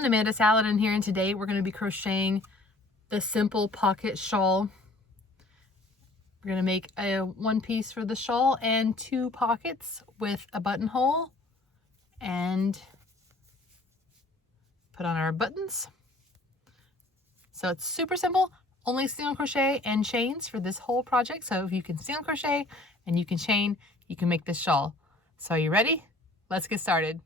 everyone, Amanda Saladin here, and today we're going to be crocheting the Simple Pocket Shawl. We're going to make a one piece for the shawl and 2 pockets with a buttonhole and put on our buttons. So it's super simple, only single crochet and chains for this whole project. So if you can single crochet and you can chain, you can make this shawl. So are you ready? Let's get started.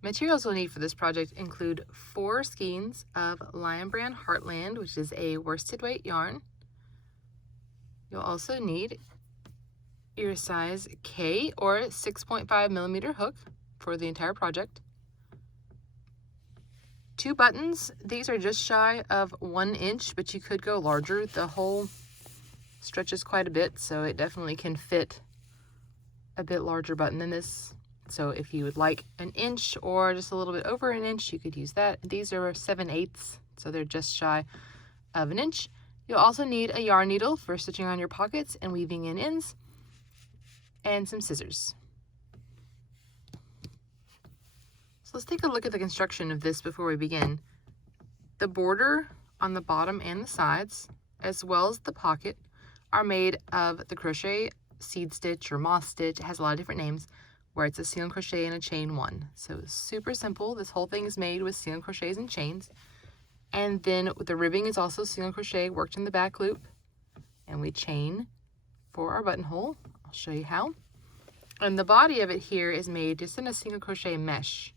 Materials we'll need for this project include 4 skeins of Lion Brand Heartland, which is a worsted weight yarn. You'll also need your size K or 6.5 millimeter hook for the entire project. 2 buttons. These are just shy of 1 inch, but you could go larger. The hole stretches quite a bit, so it definitely can fit a bit larger button than this. So if you would like 1 inch or just a little bit over 1 inch, you could use that. These are 7/8, so they're just shy of 1 inch. You'll also need a yarn needle for stitching on your pockets and weaving in ends, and some scissors. So let's take a look at the construction of this before we begin. The border on the bottom and the sides, as well as the pocket, are made of the crochet seed stitch or moss stitch. It has a lot of different names, where it's a single crochet and a chain 1. So super simple. This whole thing is made with single crochets and chains. And then the ribbing is also single crochet worked in the back loop. And we chain for our buttonhole. I'll show you how. And the body of it here is made just in a single crochet mesh.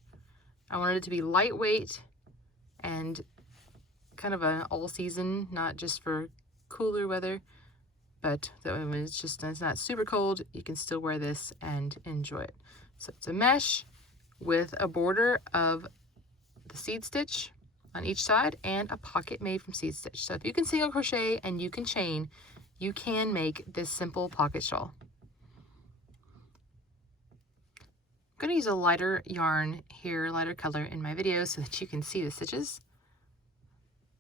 I wanted it to be lightweight and kind of an all season, not just for cooler weather, but it's not super cold. You can still wear this and enjoy it. So it's a mesh with a border of the seed stitch on each side and a pocket made from seed stitch. So if you can single crochet and you can chain, you can make this simple pocket shawl. I'm going to use a lighter yarn here, lighter color in my video so that you can see the stitches.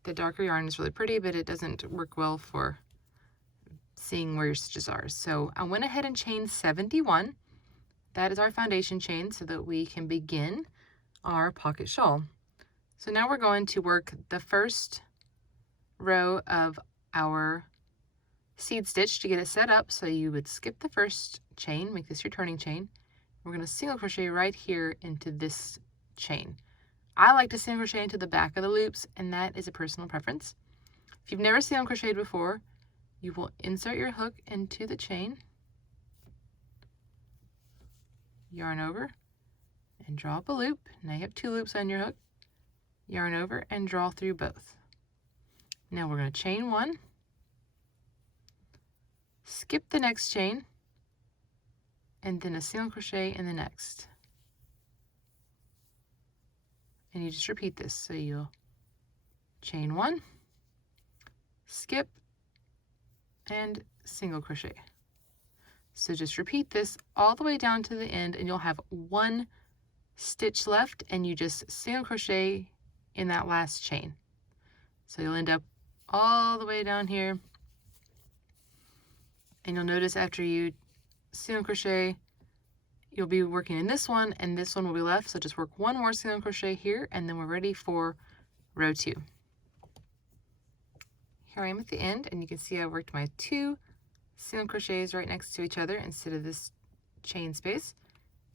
The darker yarn is really pretty, but it doesn't work well for seeing where your stitches are. So I went ahead and chained 71. That is our foundation chain so that we can begin our pocket shawl. So now we're going to work the first row of our seed stitch to get it set up. So you would skip the first chain, make this your turning chain. We're going to single crochet right here into this chain. I like to single crochet into the back of the loops, and that is a personal preference. If you've never single crocheted before, you will insert your hook into the chain, yarn over, and draw up a loop. Now you have 2 loops on your hook. Yarn over and draw through both. Now we're going to chain 1, skip the next chain, and then a single crochet in the next. And you just repeat this. So you'll chain 1, skip, and single crochet. So just repeat this all the way down to the end, and you'll have 1 stitch left, and you just single crochet in that last chain. So you'll end up all the way down here, and you'll notice after you single crochet, you'll be working in this one, and this one will be left. So just work 1 more single crochet here, and then we're ready for row 2. Here I am at the end, and you can see I worked my 2 single crochets right next to each other instead of this chain space,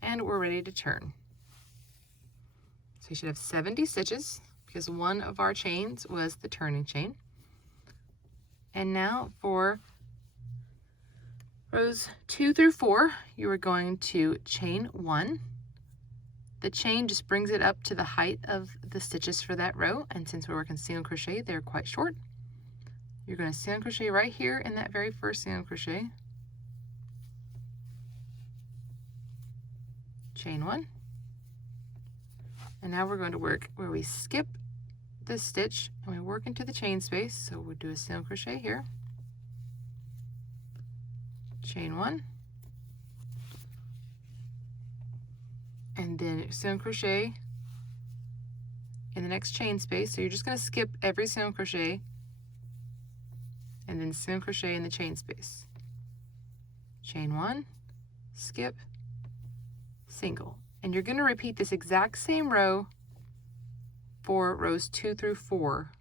and we're ready to turn. So you should have 70 stitches because 1 of our chains was the turning chain. And now for rows 2 through 4, you are going to chain 1. The chain just brings it up to the height of the stitches for that row, and since we're working single crochet, they're quite short. You're going to single crochet right here in that very first single crochet, chain 1, and now we're going to work where we skip this stitch and we work into the chain space. So we'll do a single crochet here, chain 1, and then single crochet in the next chain space. So you're just going to skip every single crochet and then single crochet in the chain space, chain 1, skip, single. And you're going to repeat this exact same row for rows 2 through 4.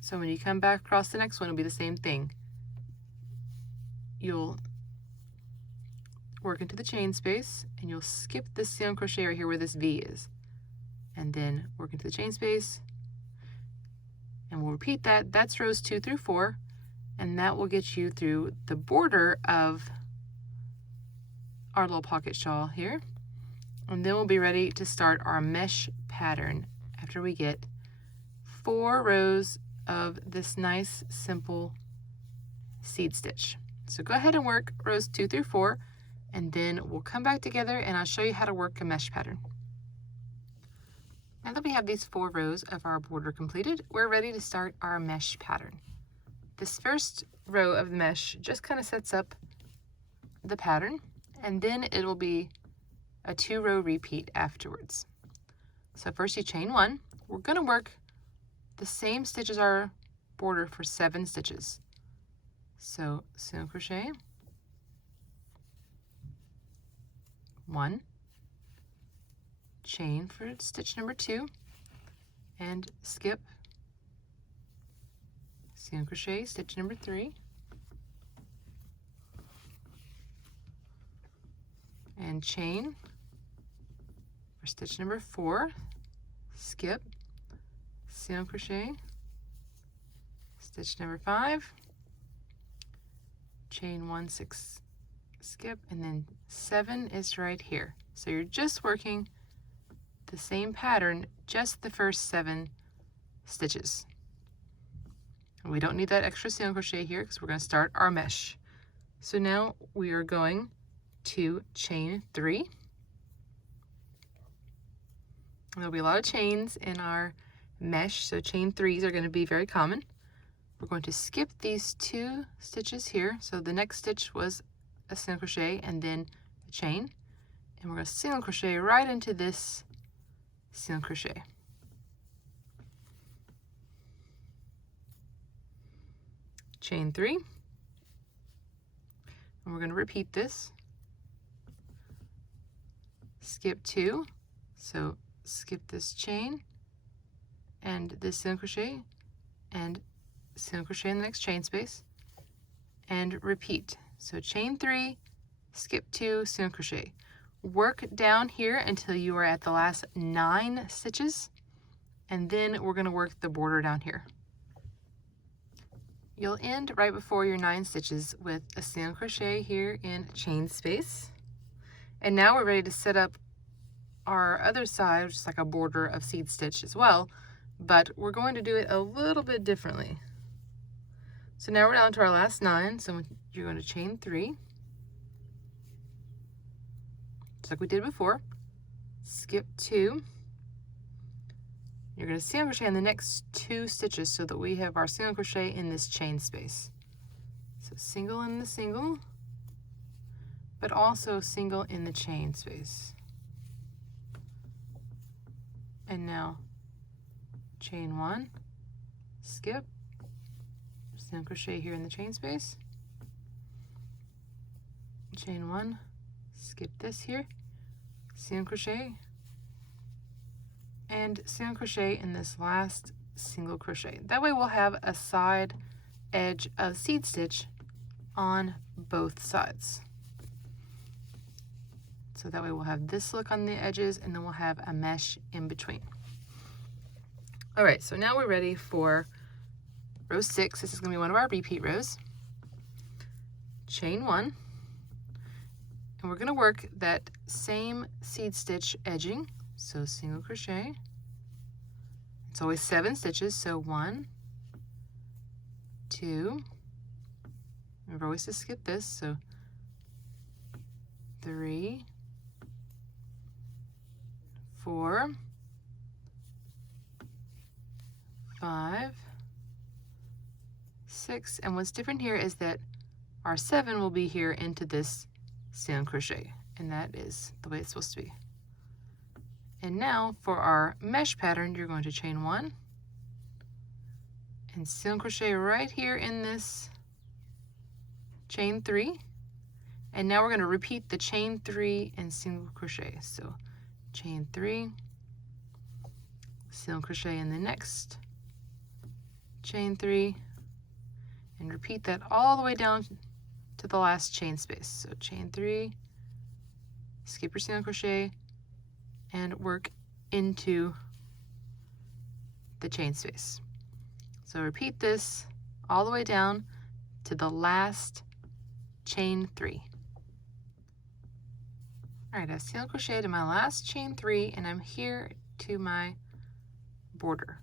So when you come back across the next one, it'll be the same thing. You'll work into the chain space, and you'll skip this single crochet right here where this V is, and then work into the chain space, and we'll repeat that. That's rows 2 through 4, and that will get you through the border of our little pocket shawl here. And then we'll be ready to start our mesh pattern after we get 4 rows of this nice simple seed stitch. So go ahead and work rows 2 through 4, and then we'll come back together and I'll show you how to work a mesh pattern. Now that we have these 4 rows of our border completed, we're ready to start our mesh pattern. This first row of the mesh just kind of sets up the pattern, and then it will be a 2-row repeat afterwards. So first you chain 1. We're going to work the same stitch as our border for 7 stitches. So single crochet, 1, chain for stitch number 2, and skip, single crochet, stitch number 3, and chain for stitch number 4, skip, single crochet, stitch number 5, chain 1, 6, skip, and then 7 is right here. So you're just working the same pattern, just the first 7 stitches. And we don't need that extra single crochet here because we're going to start our mesh. So now we are going to chain 3. There'll be a lot of chains in our mesh, so chain 3s are going to be very common. We're going to skip these 2 stitches here. So the next stitch was a single crochet and then a chain, and we're going to single crochet right into this single crochet. Chain 3, and we're going to repeat this. Skip 2, so skip this chain and this single crochet and single crochet in the next chain space, and repeat. So chain 3, skip 2, single crochet. Work down here until you are at the last 9 stitches, and then we're going to work the border down here. You'll end right before your 9 stitches with a single crochet here in chain space. And now we're ready to set up our other side, which is like a border of seed stitch as well, but we're going to do it a little bit differently. So now we're down to our last 9, so you're going to chain 3, just like we did before, skip 2, you're going to single crochet in the next 2 stitches so that we have our single crochet in this chain space. So single in the single, but also single in the chain space. And now chain 1, skip, single crochet here in the chain space, chain 1, skip this here, single crochet, and single crochet in this last single crochet. That way we'll have a side edge of seed stitch on both sides. So that way we'll have this look on the edges, and then we'll have a mesh in between. All right, so now we're ready for row 6. This is going to be one of our repeat rows. Chain 1, and we're going to work that same seed stitch edging. So single crochet. It's always 7 stitches, so 1, 2. Remember always to skip this, so 3, 4, 5, 6, and what's different here is that our 7 will be here into this single crochet, and that is the way it's supposed to be. And now for our mesh pattern, you're going to chain 1 and single crochet right here in this chain 3, and now we're going to repeat the chain 3 and single crochet. So chain 3, single crochet in the next chain 3, and repeat that all the way down to the last chain space. So chain 3, skip your single crochet, and work into the chain space. So repeat this all the way down to the last chain 3. All right, I've single crocheted in my last chain 3, and I'm here to my border.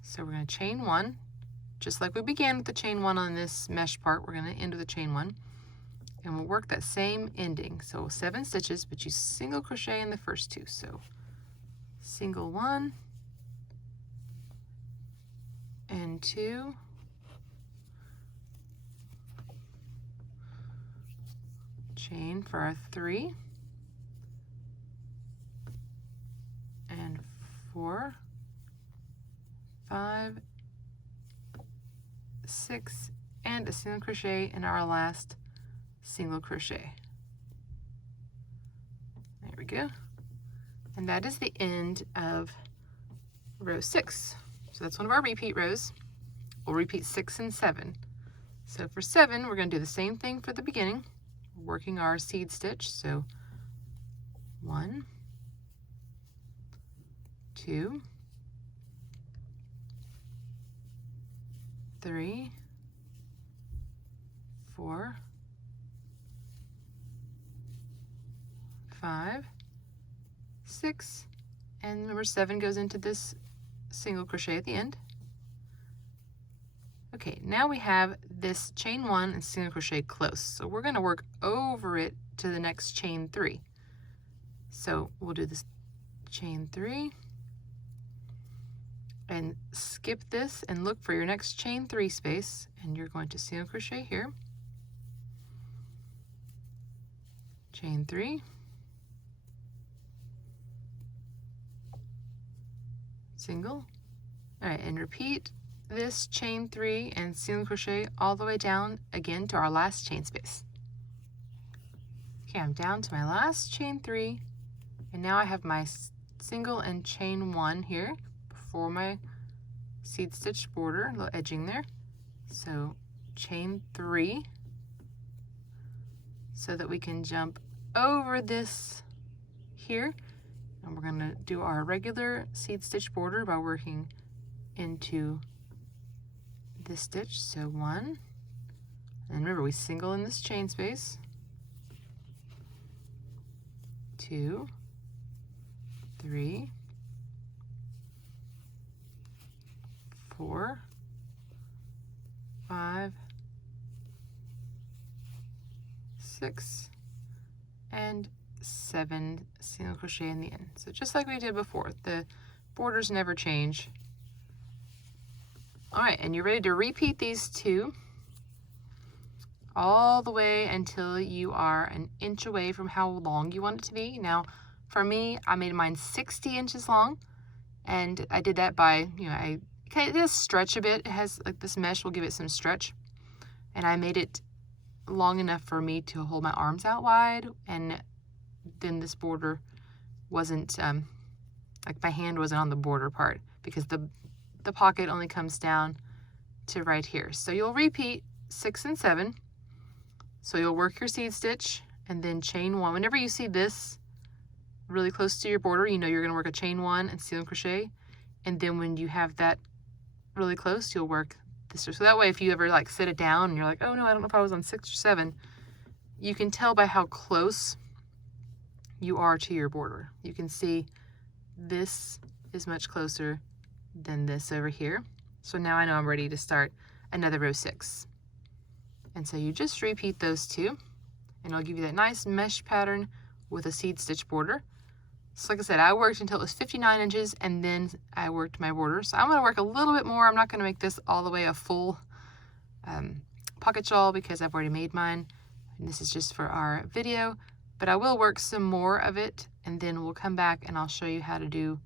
So we're going to chain 1, just like we began with the chain 1 on this mesh part. We're going to end with a chain 1, and we'll work that same ending. So 7 stitches, but you single crochet in the first 2. So single 1 and 2, chain for our 3 and 4, 5, 6, and a single crochet in our last single crochet. There we go. And that is the end of row 6. So that's one of our repeat rows. We'll repeat 6 and 7. So for 7, we're going to do the same thing for the beginning, working our seed stitch. So 1, 2, 3, 4, 5, 6, and number 7 goes into this single crochet at the end. Okay, now we have this chain 1 and single crochet close, so we're going to work over it to the next chain 3. So we'll do this chain 3 and skip this and look for your next chain 3 space, and you're going to single crochet here, chain 3, single. All right, and repeat this chain 3 and single crochet all the way down again to our last chain space. Okay, I'm down to my last chain 3, and now I have my single and chain 1 here before my seed stitch border, a little edging there. So chain 3, so that we can jump over this here, and we're going to do our regular seed stitch border by working into this stitch. So 1, and remember we single in this chain space, 2, 3, 4, 5, 6, and 7 single crochet in the end. So just like we did before, the borders never change. All right, and you're ready to repeat these 2 all the way until you are an inch away from how long you want it to be. Now, for me, I made mine 60 inches long, and I did that by, it does stretch a bit. It has, like, this mesh will give it some stretch, and I made it long enough for me to hold my arms out wide, and then this border wasn't, like my hand wasn't on the border part, because the pocket only comes down to right here. So you'll repeat 6 and 7. So you'll work your seed stitch and then chain 1. Whenever you see this really close to your border, you know you're going to work a chain 1 and single crochet. And then when you have that really close, you'll work this. So that way, if you ever like set it down and you're like, oh no, I don't know if I was on 6 or 7, you can tell by how close you are to your border. You can see this is much closer than this over here. So now I know I'm ready to start another row 6. And so you just repeat those 2, and it'll give you that nice mesh pattern with a seed stitch border. So like I said, I worked until it was 59 inches, and then I worked my border. So I'm going to work a little bit more. I'm not going to make this all the way a full pocket shawl because I've already made mine, and this is just for our video. But I will work some more of it, and then we'll come back and I'll show you how to do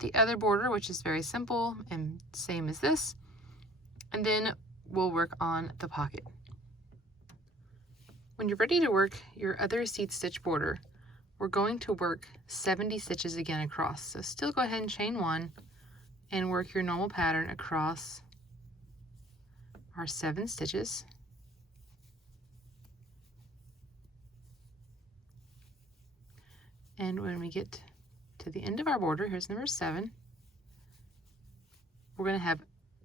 the other border, which is very simple and same as this. And then we'll work on the pocket. When you're ready to work your other seed stitch border, we're going to work 70 stitches again across. So still go ahead and chain 1 and work your normal pattern across our 7 stitches. And when we get to the end of our border, here's number 7, we're going to have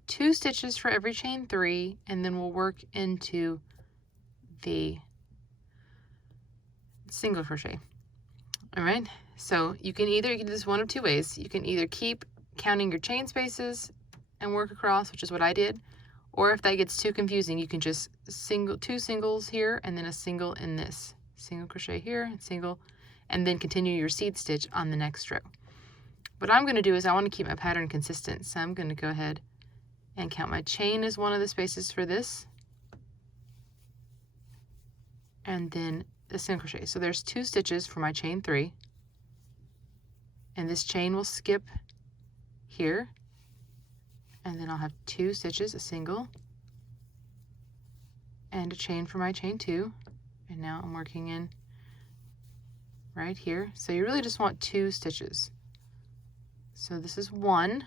2 stitches for every chain 3, and then we'll work into the single crochet. All right, so you can do this one of 2 ways. You can either keep counting your chain spaces and work across, which is what I did, or if that gets too confusing, you can just 2 singles here and then a single in this. Single crochet here and single, and then continue your seed stitch on the next row. What I'm going to do is I want to keep my pattern consistent, so I'm going to go ahead and count my chain as one of the spaces for this, and then the single crochet. So there's 2 stitches for my chain 3, and this chain will skip here, and then I'll have 2 stitches, a single and a chain for my chain 2, and now I'm working in right here. So you really just want 2 stitches. So this is 1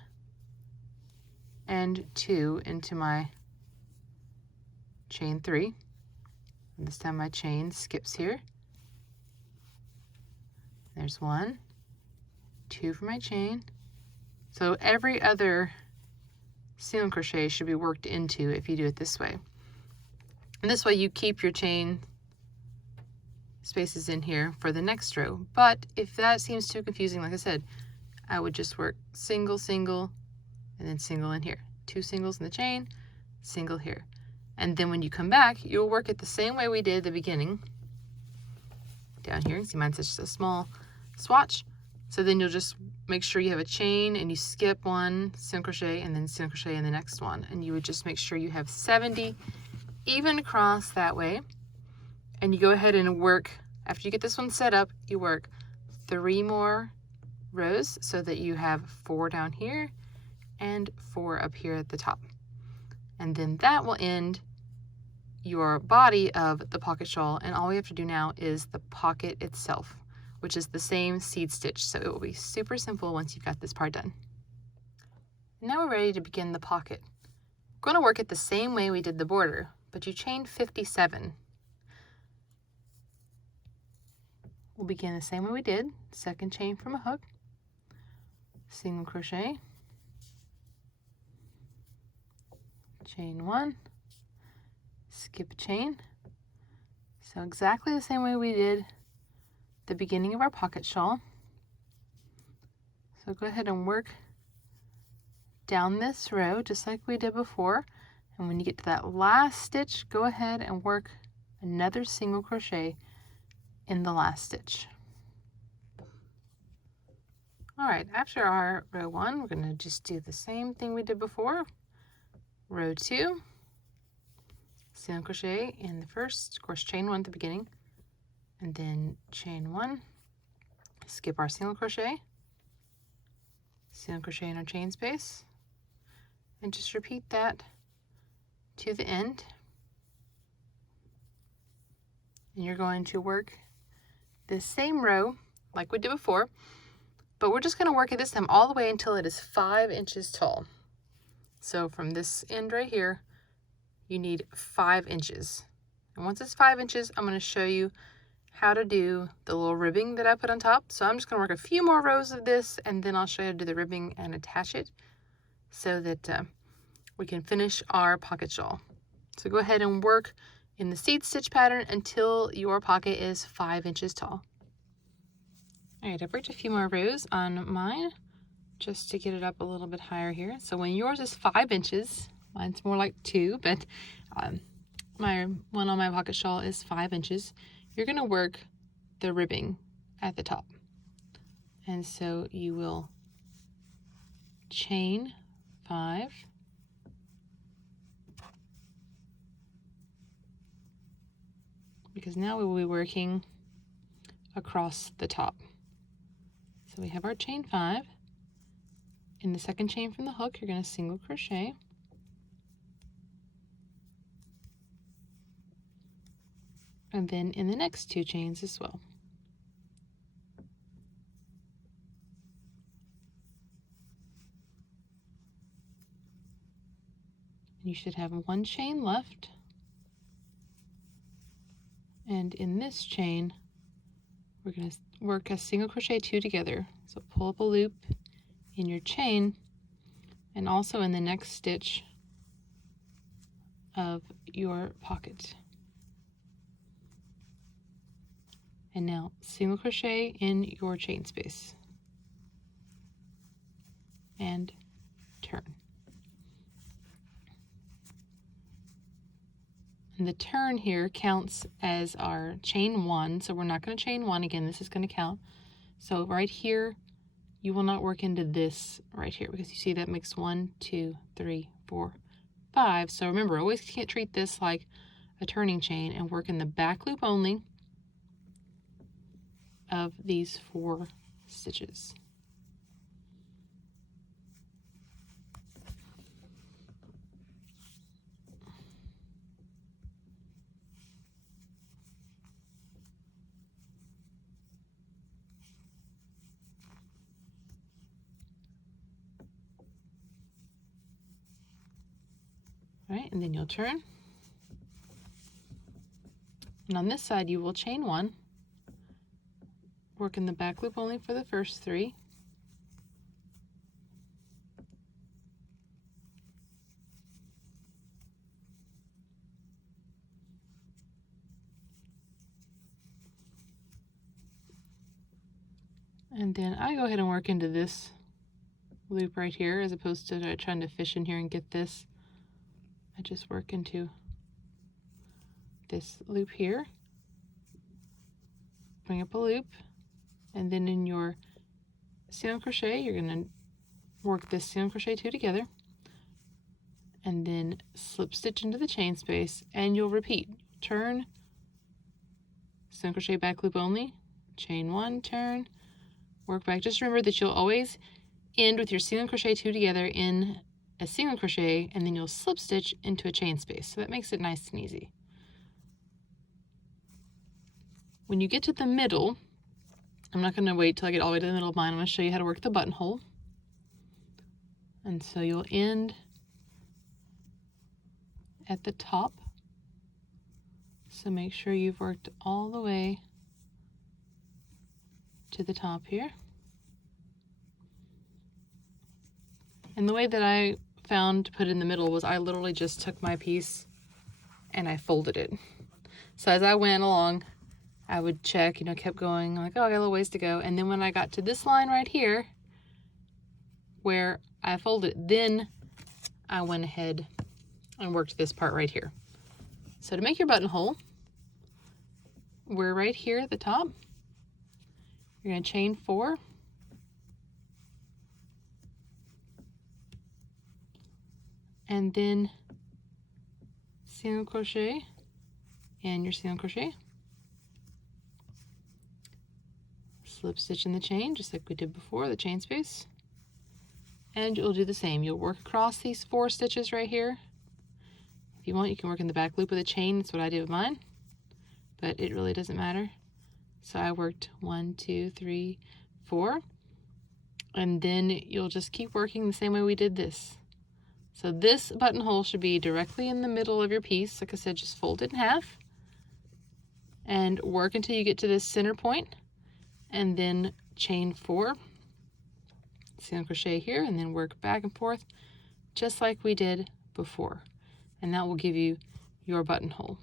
and 2 into my chain 3. And this time my chain skips here. There's 1, 2 for my chain. So every other single crochet should be worked into if you do it this way. And this way you keep your chain spaces in here for the next row. But if that seems too confusing, like I said, I would just work single, single, and then single in here. 2 singles in the chain, single here. And then when you come back, you'll work it the same way we did at the beginning. Down here, see mine's just a small swatch. So then you'll just make sure you have a chain and you skip 1 single crochet and then single crochet in the next one. And you would just make sure you have 70 even across that way. And you go ahead and work, after you get this one set up, you work 3 more rows so that you have 4 down here and 4 up here at the top. And then that will end your body of the pocket shawl, and all we have to do now is the pocket itself, which is the same seed stitch. So it will be super simple once you've got this part done. Now we're ready to begin the pocket. We're going to work it the same way we did the border, but you chained 57. We'll begin the same way we did. Second chain from a hook, single crochet, chain 1, skip a chain. So exactly the same way we did the beginning of our pocket shawl. So go ahead and work down this row just like we did before, and when you get to that last stitch, go ahead and work another single crochet in the last stitch. All right, after our row 1, we're going to just do the same thing we did before. Row 2, single crochet in the first, of course chain 1 at the beginning, and then chain 1, skip our single crochet in our chain space, and just repeat that to the end. And you're going to work the same row like we did before, but we're just going to work it this time all the way until it is 5 inches tall. So from this end right here, you need 5 inches. And once it's 5 inches, I'm going to show you how to do the little ribbing that I put on top. So I'm just going to work a few more rows of this, and then I'll show you how to do the ribbing and attach it so that we can finish our pocket shawl. So go ahead and work in the seed stitch pattern until your pocket is 5 inches tall. All right, I've worked a few more rows on mine just to get it up a little bit higher here. So when yours is 5 inches, mine's more like 2, but my one on my pocket shawl is 5 inches. You're going to work the ribbing at the top. And so you will chain 5, because now we will be working across the top. So we have our chain 5. In the second chain from the hook, you're going to single crochet, and then in the next 2 chains as well. You should have one chain left. And in this chain, we're going to work a single crochet 2 together. So pull up a loop in your chain and also in the next stitch of your pocket. And now single crochet in your chain space and turn. And the turn here counts as our chain 1, so we're not going to chain 1 again. This is going to count. So right here, you will not work into this right here because you see that makes 1, 2, 3, 4, 5. So remember, always can't treat this like a turning chain and work in the back loop only of these 4 stitches. All right, and then you'll turn. And on this side, you will chain 1, work in the back loop only for the first 3. And then I go ahead and work into this loop right here as opposed to trying to fish in here and get this. I just work into this loop here, bring up a loop, and then in your single crochet, you're going to work this single crochet 2 together, and then slip stitch into the chain space, and you'll repeat. Turn, single crochet back loop only, chain 1, turn, work back. Just remember that you'll always end with your single crochet 2 together in a single crochet, and then you'll slip stitch into a chain space. So that makes it nice and easy. When you get to the middle, I'm not going to wait till I get all the way to the middle of mine. I'm going to show you how to work the buttonhole. And so you'll end at the top. So make sure you've worked all the way to the top here. And the way that I found to put it in the middle was I literally just took my piece and I folded it. So as I went along, I would check, kept going, like, oh, I got a little ways to go. And then when I got to this line right here, where I folded, then I went ahead and worked this part right here. So to make your buttonhole, we're right here at the top. You're going to chain 4. And then single crochet and your single crochet. Slip stitch in the chain, just like we did before, the chain space. And you'll do the same. You'll work across these 4 stitches right here. If you want, you can work in the back loop of the chain. That's what I did with mine, but it really doesn't matter. So I worked 1, 2, 3, 4, and then you'll just keep working the same way we did this. So this buttonhole should be directly in the middle of your piece. Like I said, just fold it in half and work until you get to this center point, and then chain 4, single crochet here, and then work back and forth just like we did before. And that will give you your buttonhole.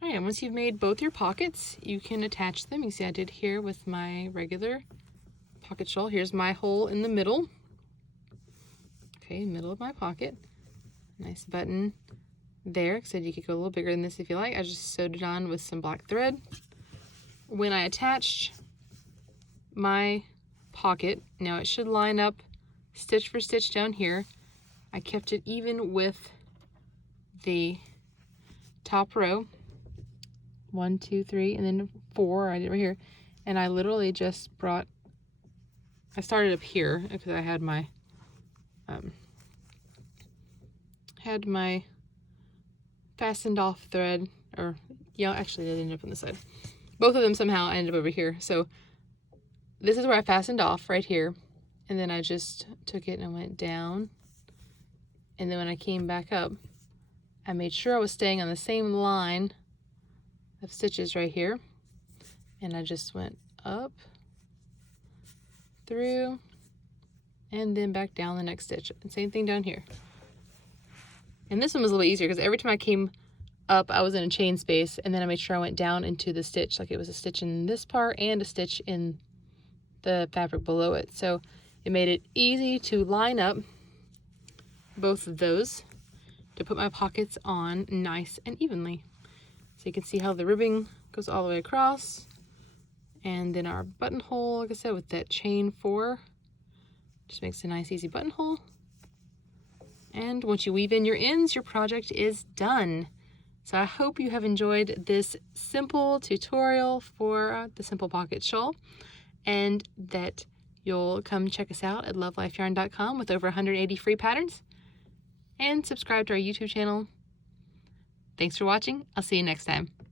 All right, once you've made both your pockets, you can attach them. You see I did here with my regular pocket shawl. Here's my hole in the middle. Okay, middle of my pocket. Nice button there. Like I said, you could go a little bigger than this if you like. I just sewed it on with some black thread. When I attached my pocket, now it should line up stitch for stitch down here. I kept it even with the top row. 1, 2, 3, and then 4. I did it right here. And I literally just I started up here because I had my fastened off thread, or yeah, actually it ended up on the side. Both of them somehow ended up over here. So this is where I fastened off right here. and then I just took it and went down, and then when I came back up, I made sure I was staying on the same line of stitches right here, and I just went up, through, and then back down the next stitch, and same thing down here. And this one was a little easier because every time I came up, I was in a chain space, and then I made sure I went down into the stitch, like it was a stitch in this part and a stitch in the fabric below it. So it made it easy to line up both of those to put my pockets on nice and evenly. So you can see how the ribbing goes all the way across, and then our buttonhole, like I said, with that chain 4, just makes a nice easy buttonhole. And once you weave in your ends, your project is done. So I hope you have enjoyed this simple tutorial for the Simple Pocket Shawl, and that you'll come check us out at love.life.yarn.com with over 180 free patterns, and subscribe to our YouTube channel. Thanks for watching. I'll see you next time.